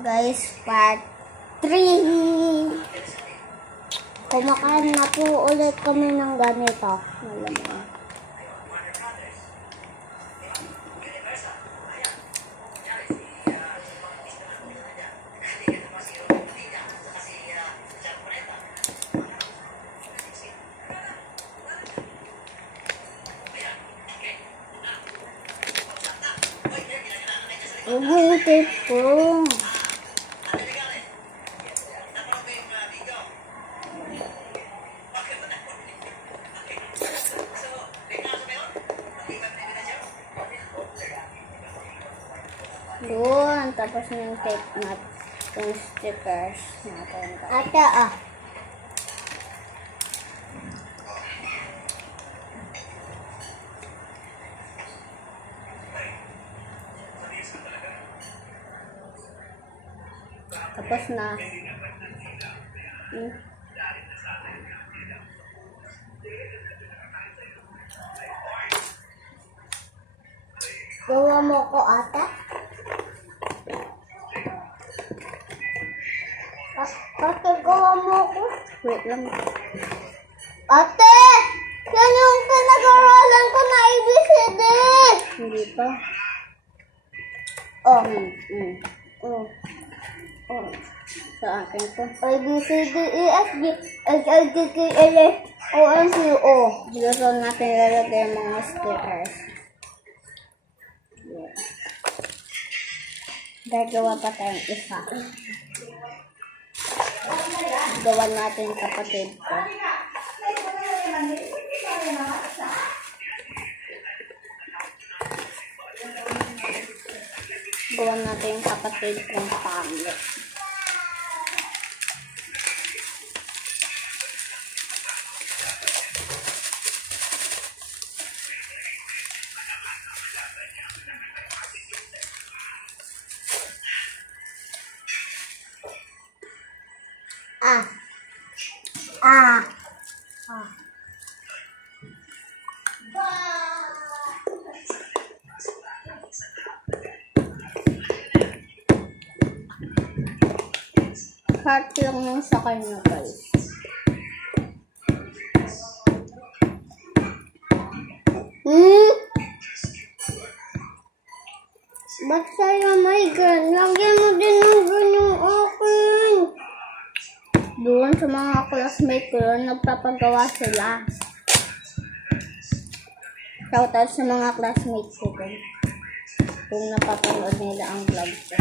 Guys, part 3. Kumakain na po ulit kami ng ganito. Malamang. Ubutin po. Doon, tapos yung tape nut, yung stickers natin. Ate, tapos na. Gawa mo ko, ate? Ate, gawa mo ko? Wait lang. Ate! Yan yung pinag-aralan ko na ABCD! Hindi pa. Sa akin po. ABCD, EFG, HIJK, LF, OMCO. Dito natin lalagay mga stickers. Yeah. Gagawa pa tayong isa. Gawa natin kapatid ko. Gawa natin yung kapatid kong pangit. Heart lang yung sa kanya, guys. Ba't sa'yo may gan? Lagyan mo din ng ganyang akin. Doon sa mga classmate ko yun, nagpapagawa sila. Shoutout sa mga classmates ko doon. Kung napapanood nila ang vlog ko.